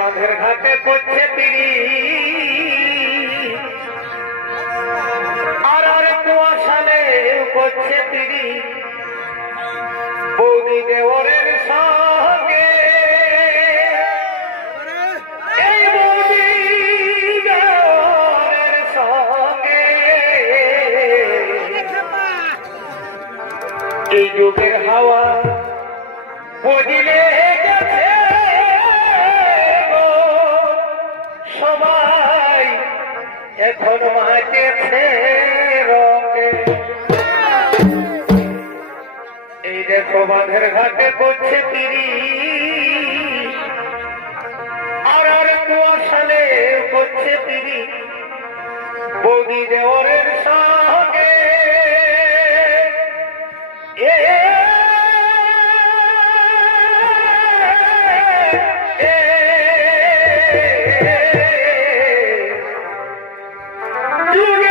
বাঁধের ঘাটে করছে তিনি আর আর কুয়াশালে পড়ছে তিনি বৌদি দেওয়ারে এই যুগের হাওয়া বদিলে গেছে সবাই এখন মাঝেছে রঙে এই দেখো বাঁধের ঘাটে করছে পিড়ি আর আর কুয়াশালে করছে পিড়ি বৌদি দেওয়ারের সঙ্গে aquí